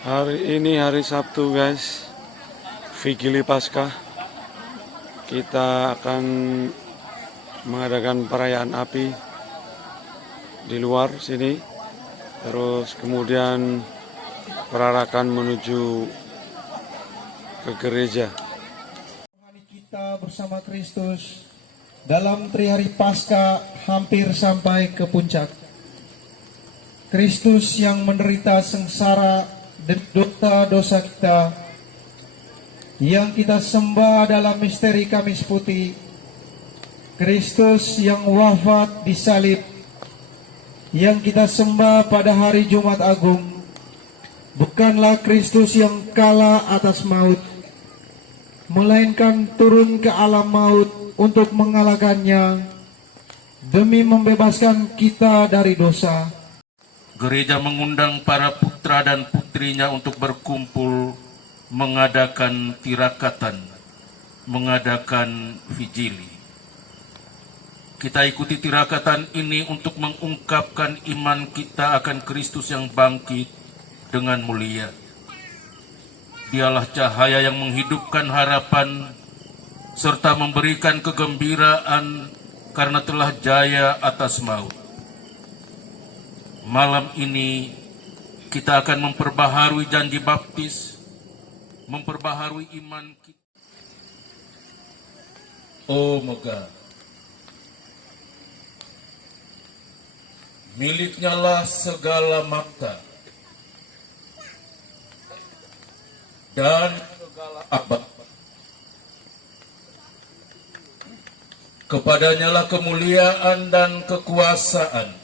Hari ini hari Sabtu guys, Vigili Paskah. Kita akan mengadakan perayaan api di luar sini. Terus kemudian perarakan menuju ke gereja. Kita bersama Kristus dalam Trihari Paskah hampir sampai ke puncak. Kristus yang menderita sengsara dan dosa-dosa kita, yang kita sembah dalam misteri Kamis Putih. Kristus yang wafat di salib, yang kita sembah pada hari Jumat Agung, bukanlah Kristus yang kalah atas maut, melainkan turun ke alam maut untuk mengalahkannya demi membebaskan kita dari dosa. Gereja mengundang para putra dan putrinya untuk berkumpul, mengadakan tirakatan, mengadakan vigili. Kita ikuti tirakatan ini untuk mengungkapkan iman kita akan Kristus yang bangkit dengan mulia. Dialah cahaya yang menghidupkan harapan, serta memberikan kegembiraan karena telah jaya atas maut. Malam ini kita akan memperbaharui janji baptis, memperbaharui iman kita. Oh megah, miliknya lah segala makta dan segala abad. Kepadanya lah kemuliaan dan kekuasaan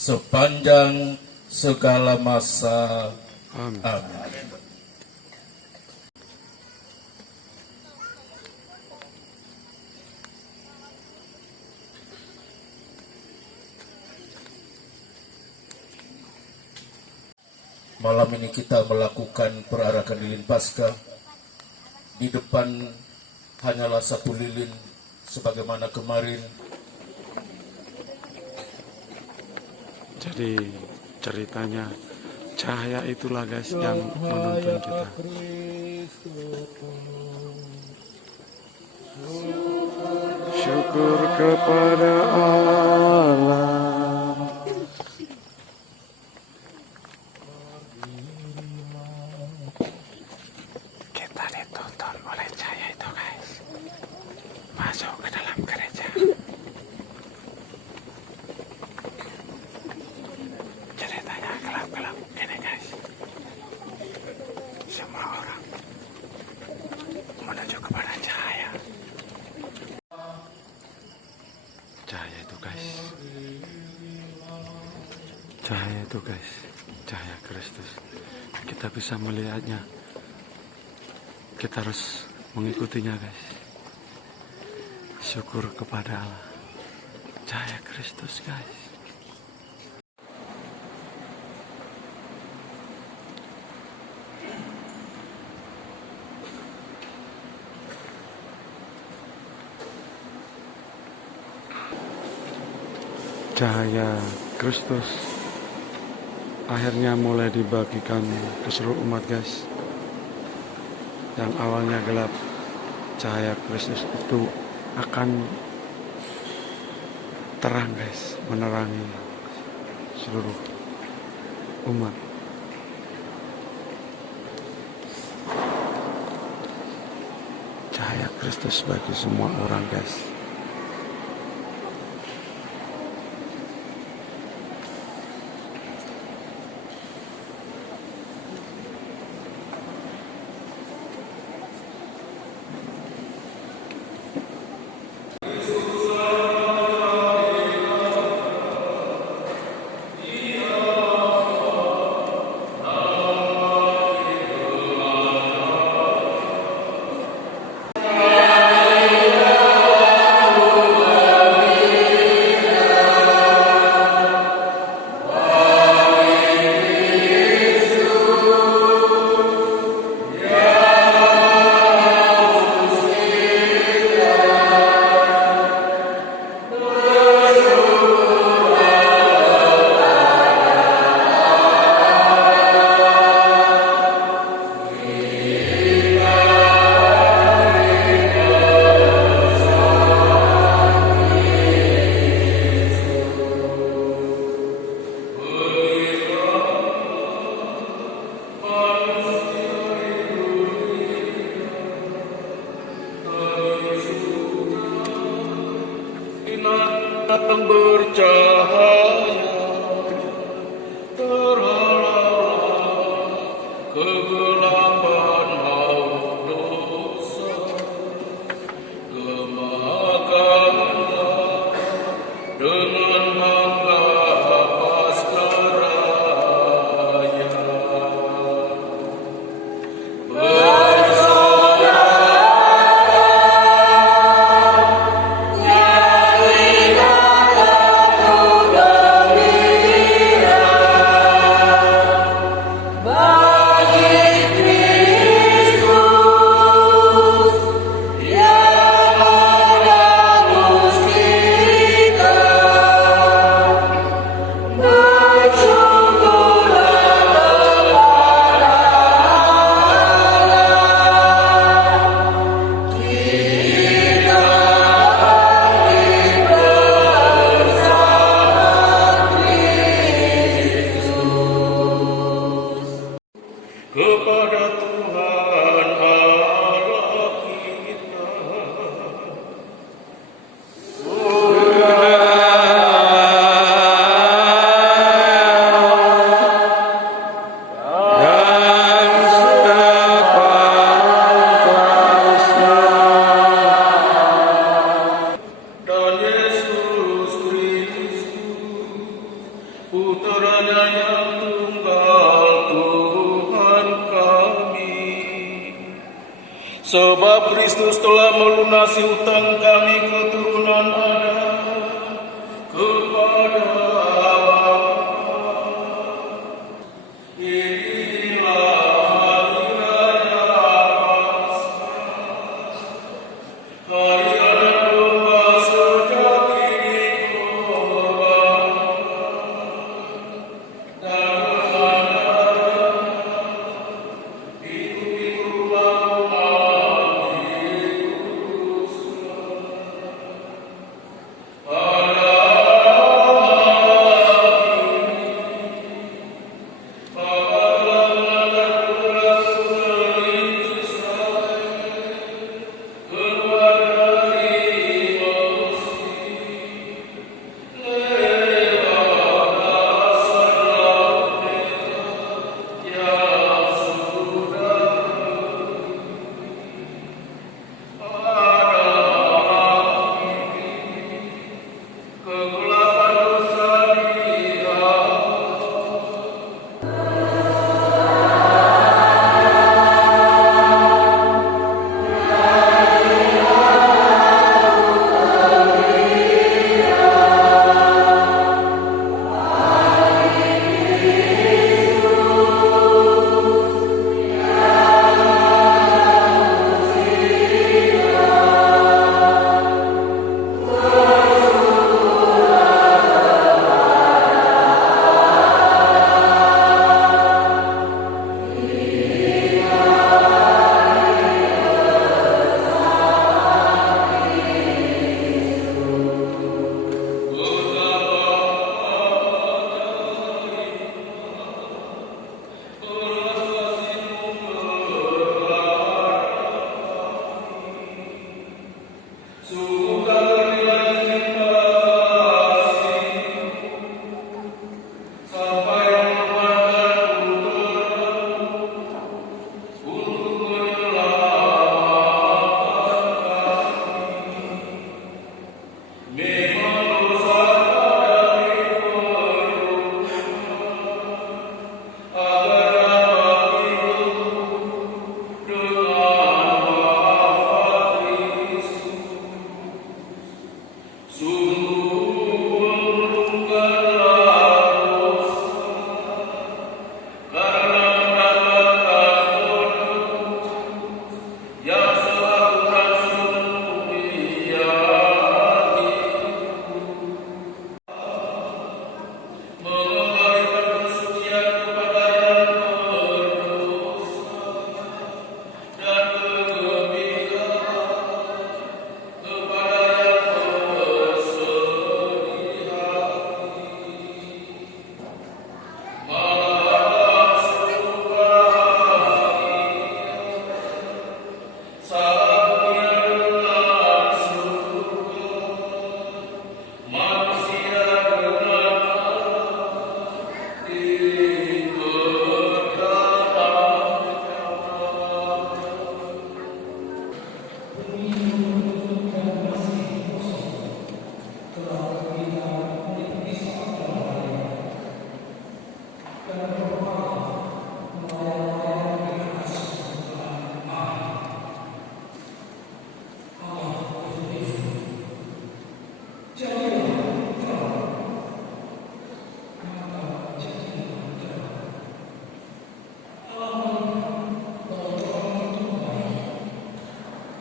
sepanjang segala masa. Amin. Malam ini kita melakukan perarakan lilin Paskah. Di depan hanyalah satu lilin sebagaimana kemarin. Jadi ceritanya cahaya itulah guys yang menuntun kita. Syukur kepada Allah. Kita dituntun oleh cahaya itu guys. Masuk ke dalam gereja. Ceritanya gelap-gelap gini guys. Semua orang menuju kepada cahaya. Cahaya itu guys. Cahaya itu guys. Cahaya Kristus. Kita bisa melihatnya. Kita harus mengikutinya guys. Syukur kepada Allah. Cahaya Kristus guys. Cahaya Kristus akhirnya mulai dibagikan ke seluruh umat guys. Yang awalnya gelap, cahaya Kristus itu akan terang guys, menerangi seluruh umat. Cahaya Kristus bagi semua orang guys. datang bercahaya, terhalanglah kegelapan maut dosa, gemakanlah dengan bangga pascaraya. Kepada Tuhan Allah kita, dan Yesus Kristus, Putranya yang tunggal Tuhan kami. Sebab Kristus telah melunasi hutang kami keturunan Adam kepada Allah. Inilah hari raya Paskah, hari anak domba sejati dikorbankan, dan dengan darahnya pintu-pintu bangunan dikuduskan. Pada Bapa telah mengangkat putra-putri Israel keluar dari Mesir lewat dasar laut merah yang sudah pada malam ini kegelapan dosa dihapus.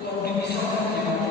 Kalau dipisahkan dengan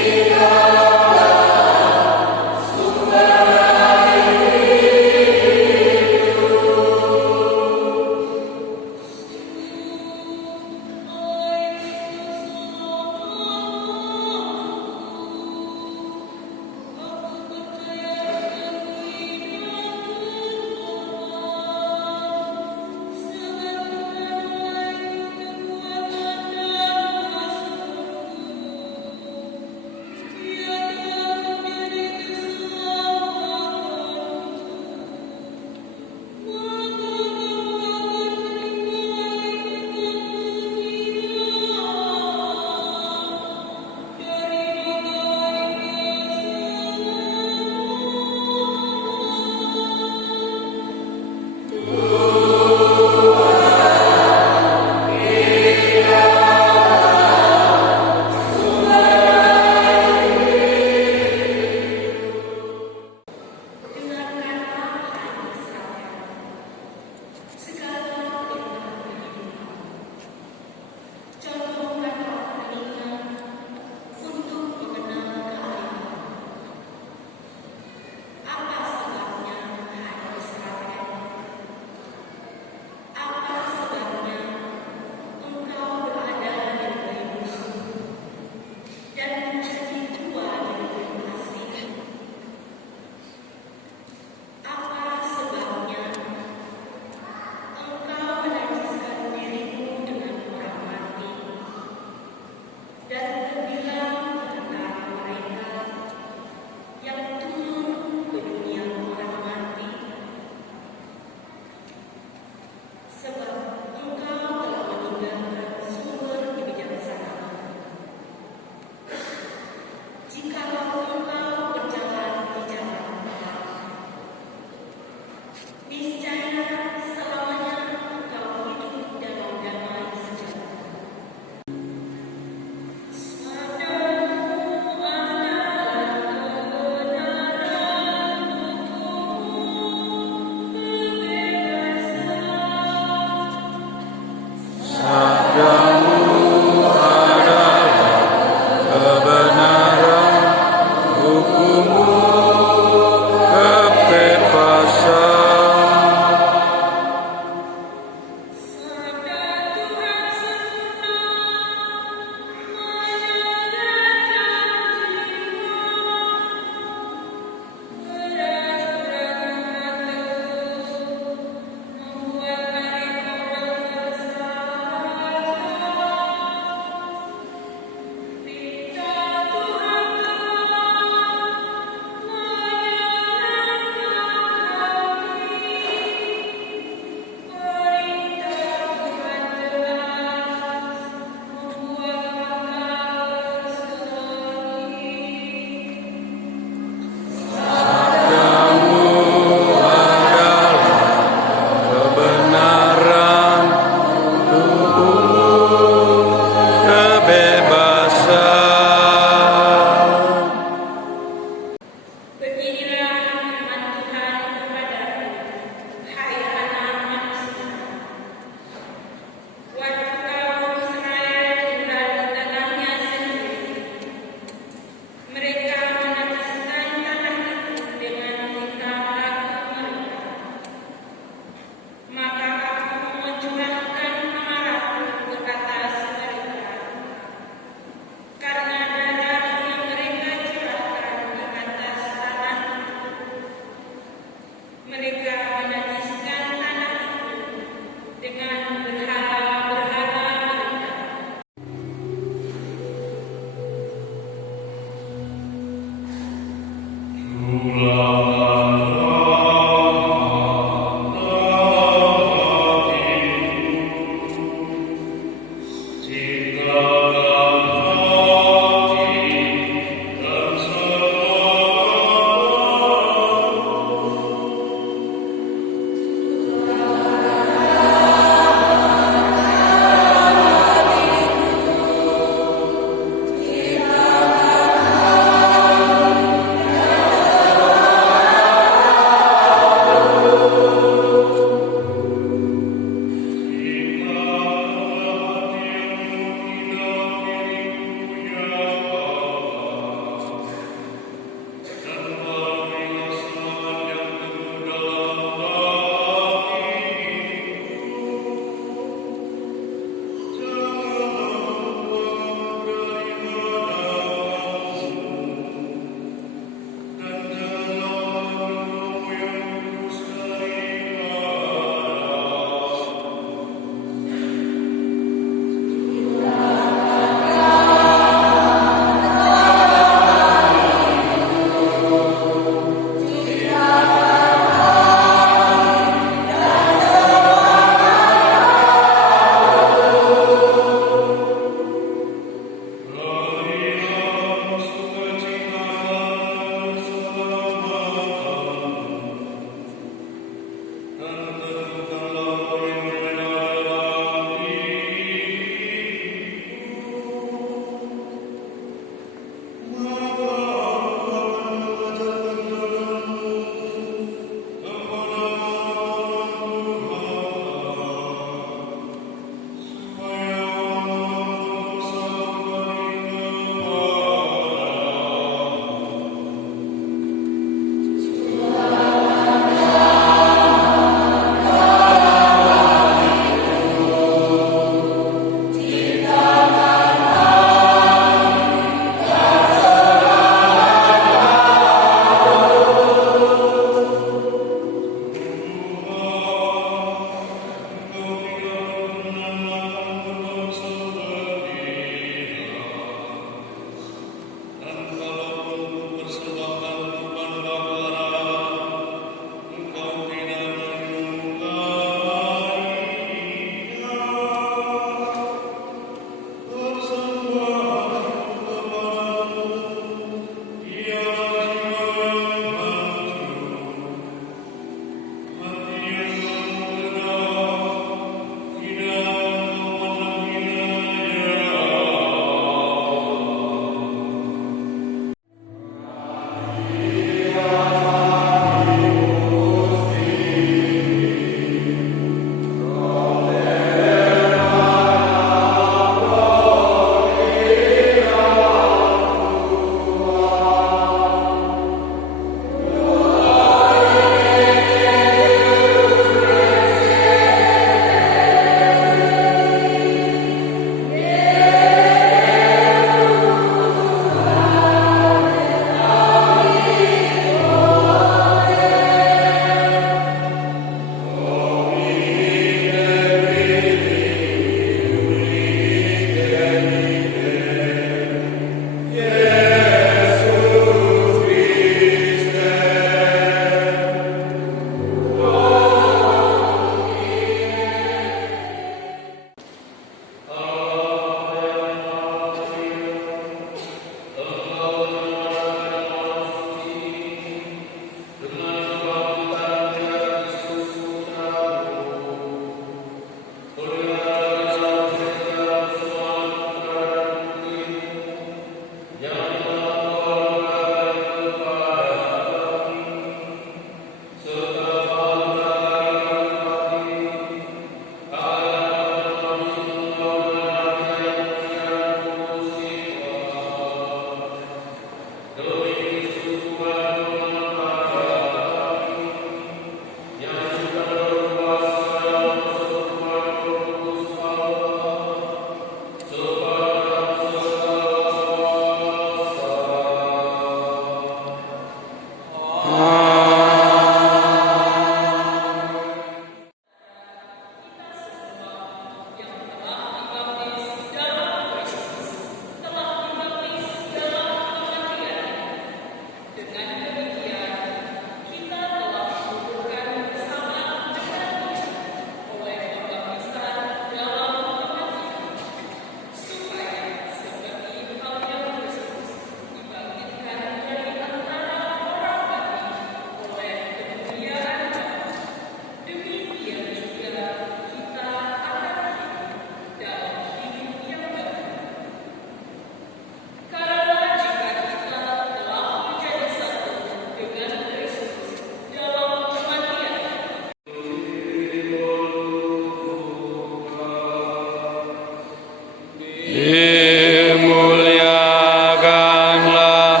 Dimuliakanlah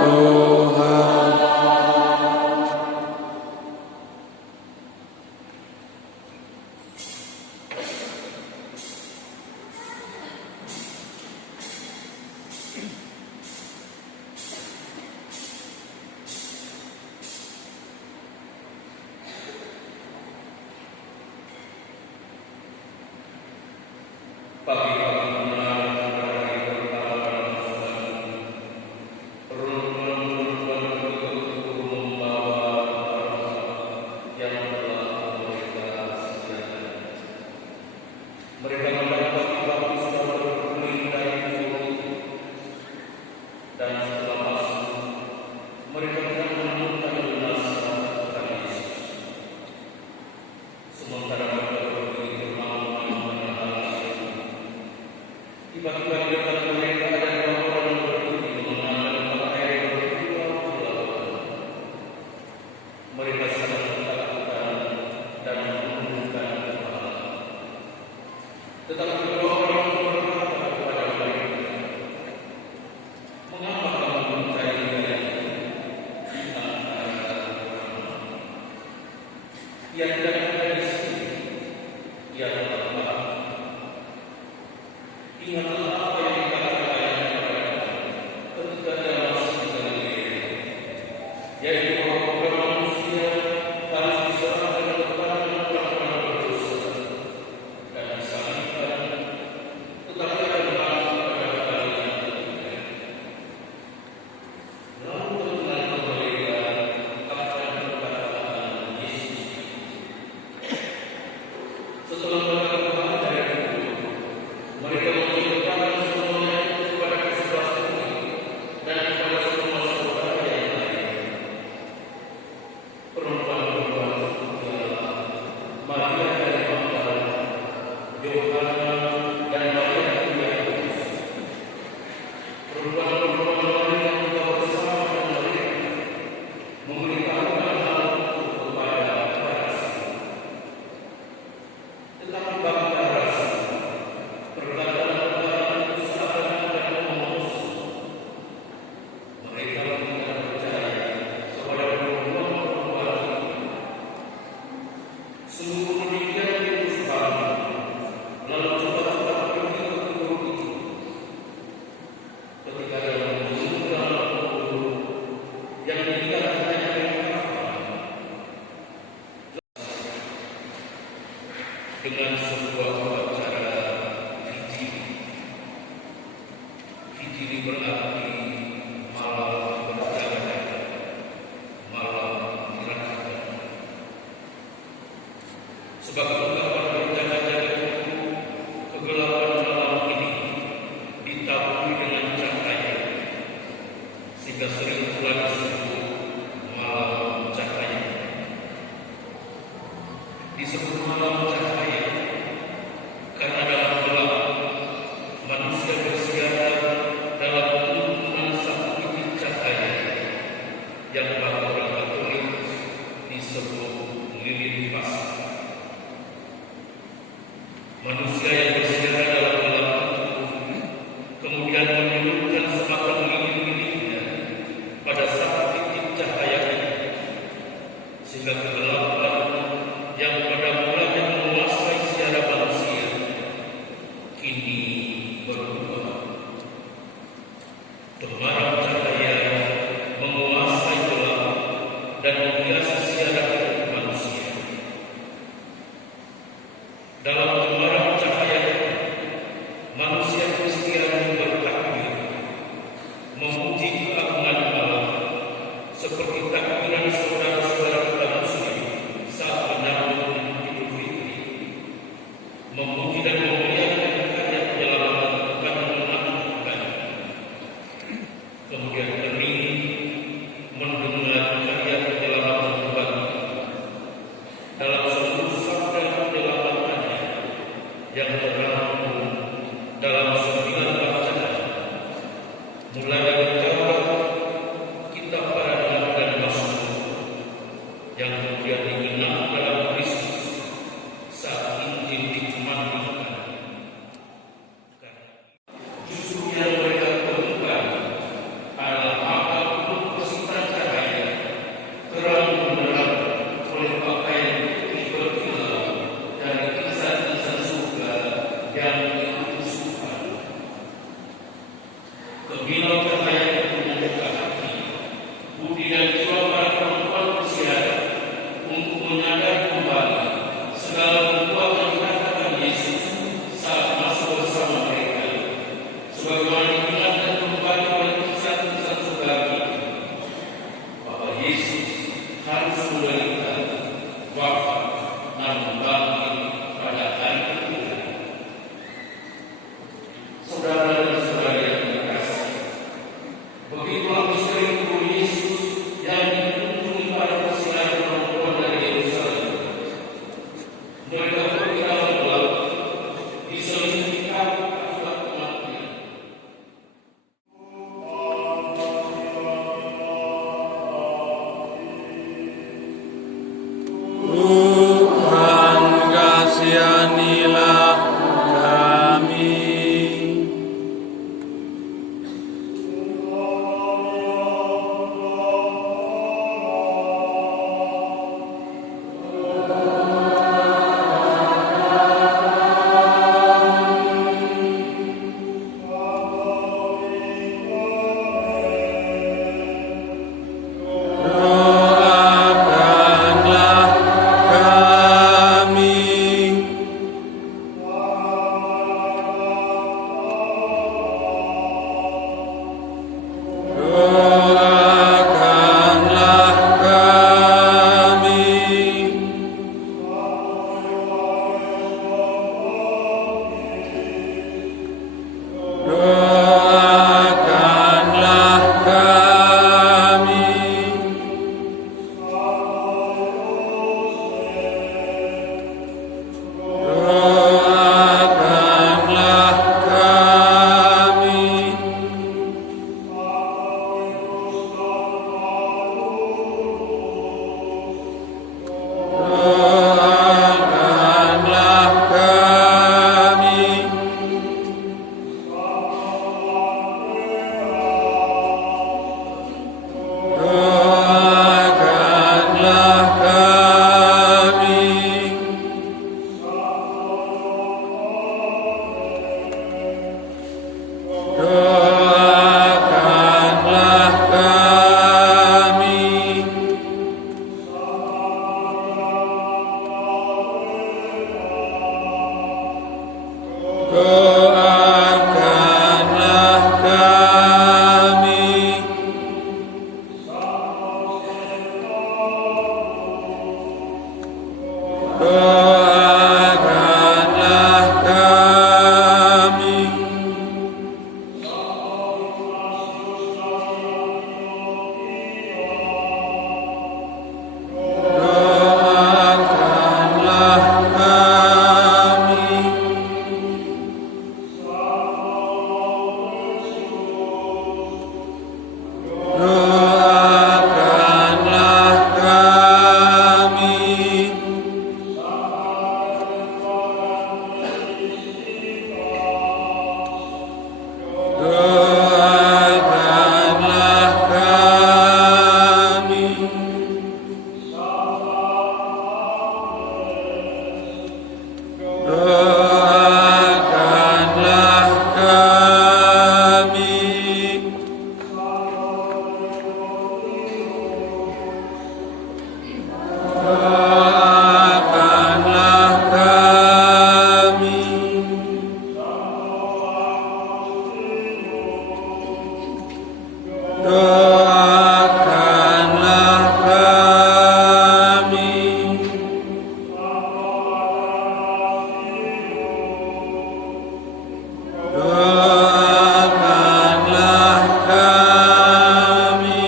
Tuhan. Dengan sebuah upacara Fitri berarti malam berjalan, malam dirasakan. Sebab ungkapan berjaga-jaga itu, kegelapan malam ini ditaburi dengan cahaya, sehingga sering pula disebut malam cahaya. Disebut malam cahaya karena dalam gelap manusia bersiaran dalam tuntunan satu titik cahaya yang bagi orang Katolik disebut lilin Paskah. Manusia yang bersiaran dalam gelap itu kemudian menyulutkan semacam lilin-lilinnya pada satu titik cahaya itu, sehingga kegelapan yang pada mulanya menguasai sejarah manusia kini berubah. Temaram cahaya menguasai gelap dan menghiasi sejarah hidup manusia. Dalam temaram cahaya manusia Kristiani bertakbir, memuji keagungan Allah seperti takbiran saudara-saudara kita Muslim saat menyambut Idul Fitri, memuji dan memuliakan karya penyelamat Tuhan yang menakjubkan. Doakanlah kami. Doakanlah kami. Doakanlah kami. Doakanlah kami. Doakanlah kami. Doakanlah kami. Doakanlah kami. Doakanlah kami. Doakanlah kami. Doakanlah kami. Doakanlah kami.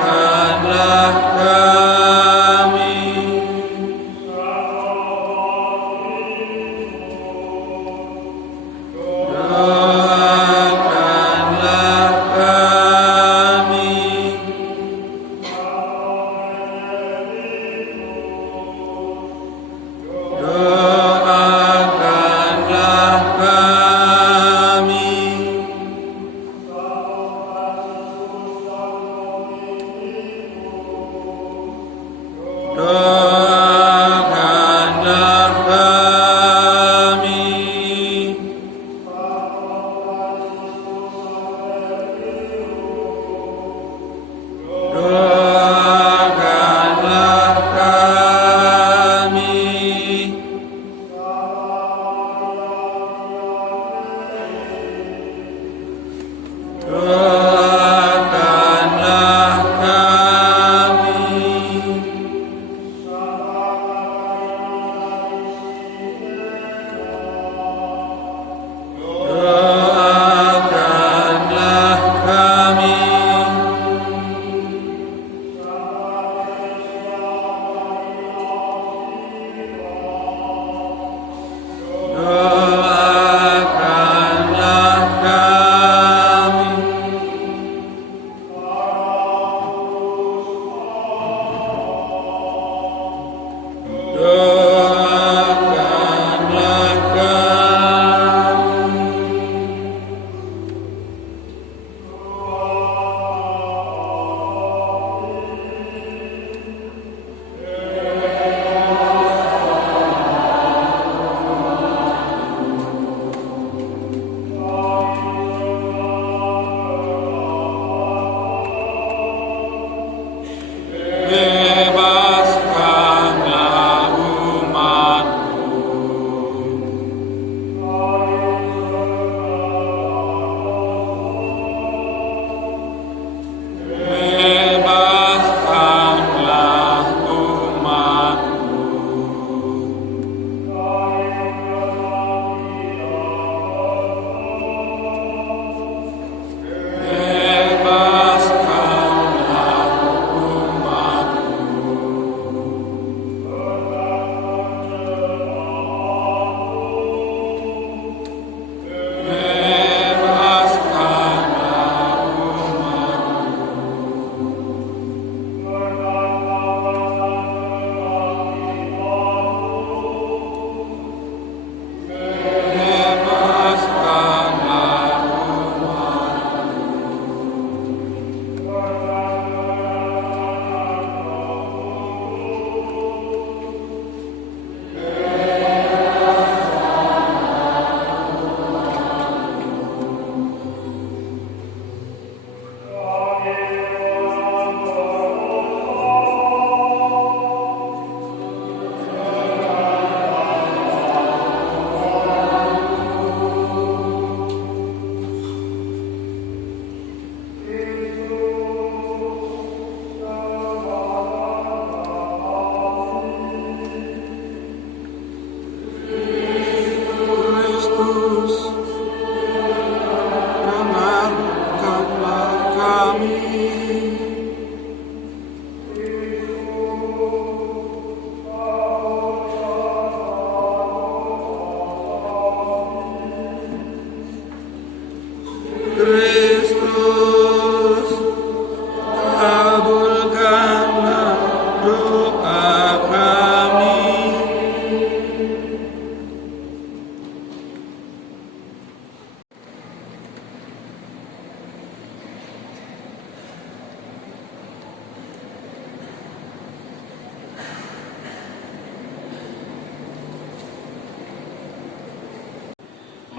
Doakanlah kami. Doakanlah kami. Doakanlah kami. Doakanlah kami. Doakanlah kami.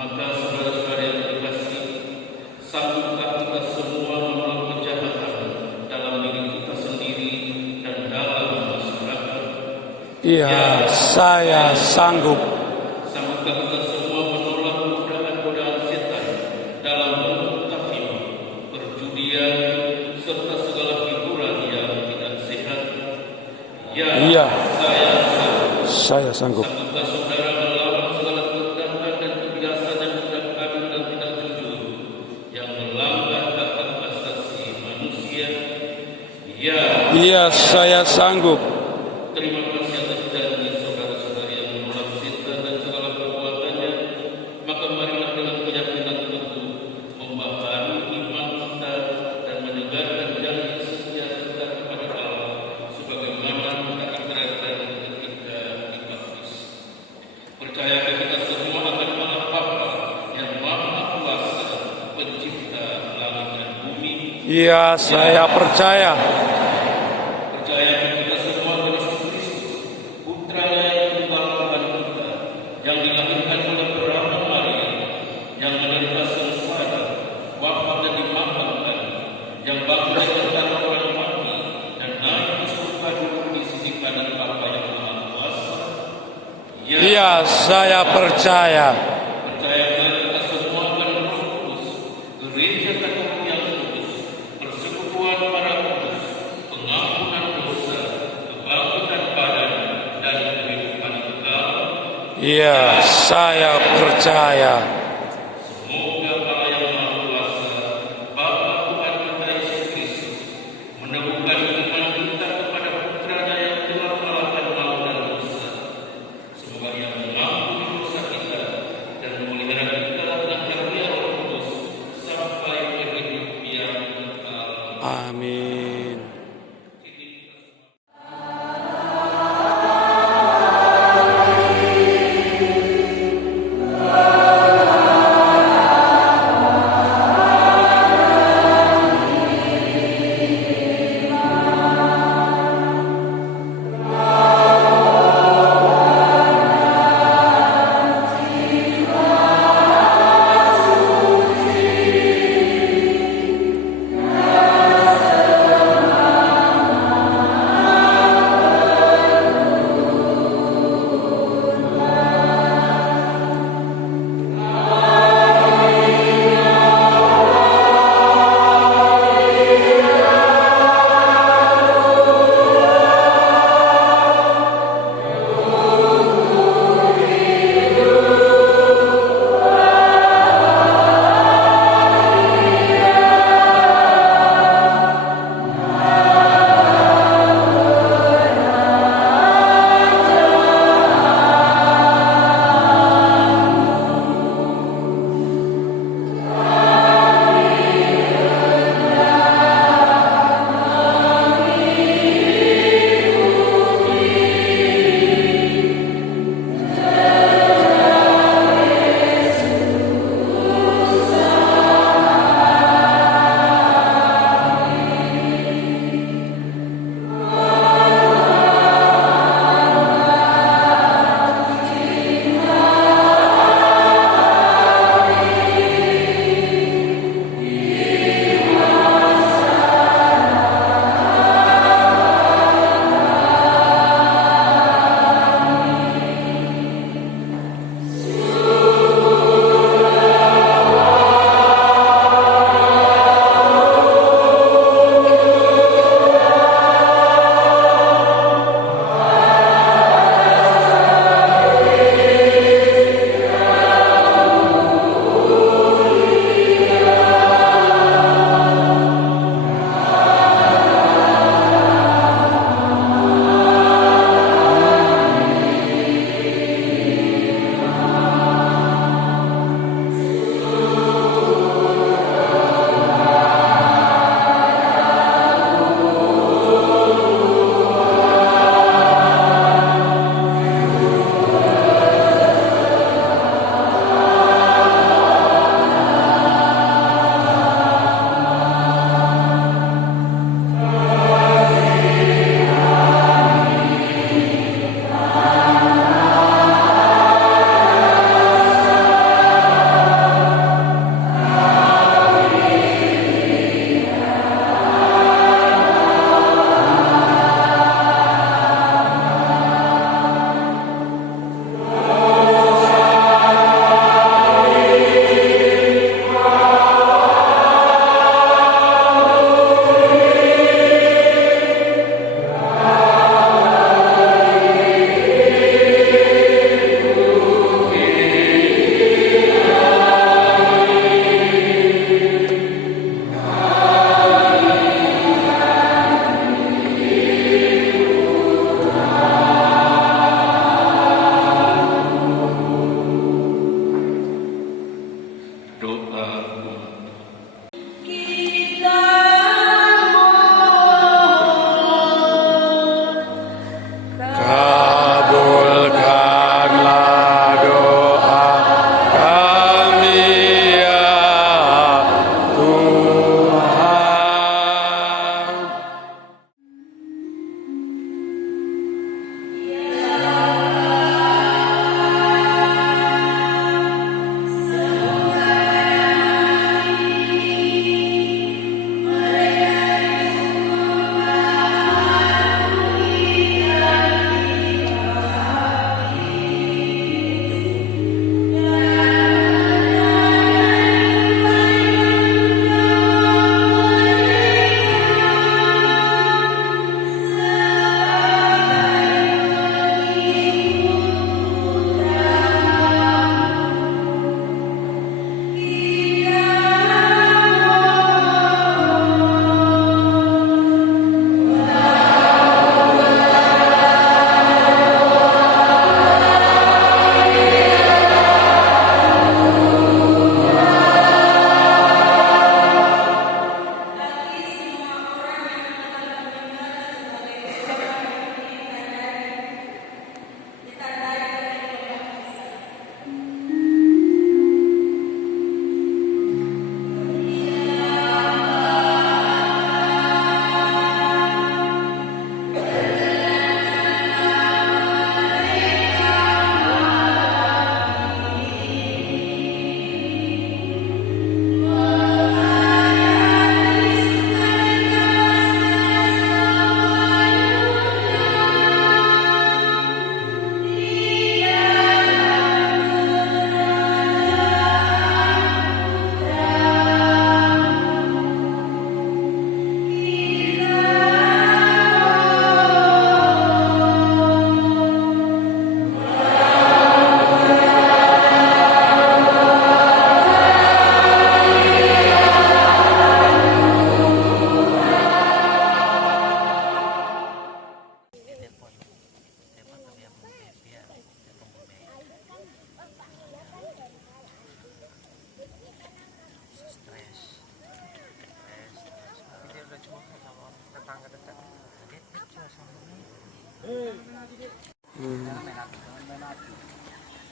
Maka saudara-saudara yang dikasihi, sanggupkah kita semua menolak kejahatan dalam diri kita sendiri dan dalam masyarakat? Iya, saya sanggup. Sanggupkah kita semua menolak godaan-godaan setan dalam bentuk taklim, perjudian, serta segala hiburan yang tidak sehat? Ya, Iya, saya sanggup. saya sanggup. Sanggupkah saudara melawan segala tindakan dan kebiasaan yang tidak adil dan tidak jujur, yang melanggar hak asasi manusia? Ya, Iya, saya sanggup. terima kasih atas janji saudara-saudari yang menolak setan dan segala perbuatannya. Maka marilah dengan keyakinan teguh membaharui iman kita dan menyegarkan janji setia kita kepada Allah sebagaimana kita ibaratkan ketika dibaptis. Percayakah kita semua akan Allah Bapa yang Maha Kuasa, Pencipta langit dan bumi? Iya, saya percaya. Percayakah kita semua Kristus Kristus, Putranya yang tunggal Tuhan kita, yang dilahirkan oleh perawan Maria, yang menderita sengsara, wafat dan dimakamkan, yang bangkit dari antara orang mati, dan naik ke surga duduk di sisi kanan Bapa yang Maha Kuasa? Ya, Iya, saya percaya. percayakah kita semua akan Roh Kudus, gereja Katolik yang kudus, persekutuan para kudus, pengampunan dosa, kebangkitan badan, dan kehidupan kekal? Iya, saya percaya. Semoga Allah yang Maha Kuasa, Bapa Tuhan kita Yesus Kristus, meneguhkan iman kita kepada Putranya yang telah mengalahkan maut dan dosa. Semoga Ia mengampuni dosa kita dan memelihara kita dengan karunia Roh Kudus sampai ke hidup yang kekal. Amin. Amin.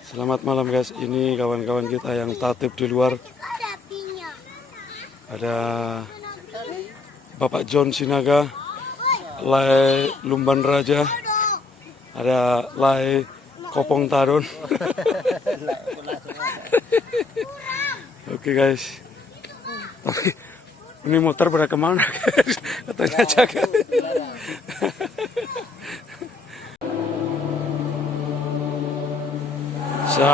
Selamat malam guys, ini kawan-kawan kita yang tatip di luar. Ada Bapak John Sinaga, Lai Lumban Raja, ada Lai Kopong Tarun. Oke guys, tapi ini motor pada kemana guys? Katanya jaga. Sa